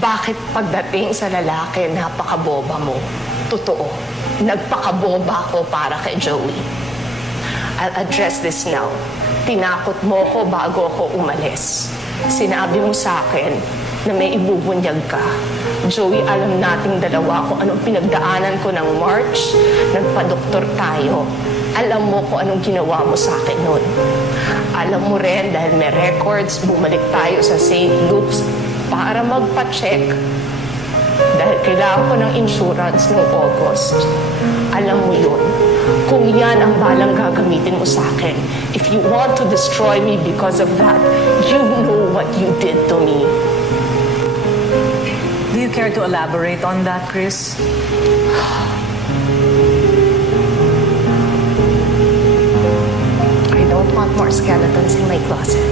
Bakit pagdating sa lalaki, napakaboba mo? Totoo, nagpakaboba ko para kay Joey. I'll address this now. Tinakot mo ko bago ako umalis. Sinabi mo sa akin na may ibubunyag ka. Joey, alam nating dalawa kung anong pinagdaanan ko ng March. Nagpa-doktor tayo. Alam mo kung anong ginawa mo sa akin noon. Alam mo rin dahil may records, bumalik tayo sa St. Luke's para magpa-check. Dahil kailangan ko ng insurance noong August. Alam mo yun. Kung yan ang balang gagamitin mo sa akin, if you want to destroy me because of that, you know what you did to me. Do you care to elaborate on that, Chris? I don't want more skeletons in my closet.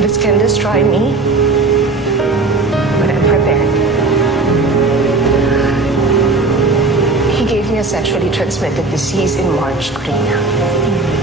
This can destroy me, but I'm prepared. He gave me a sexually transmitted disease in March, Karina.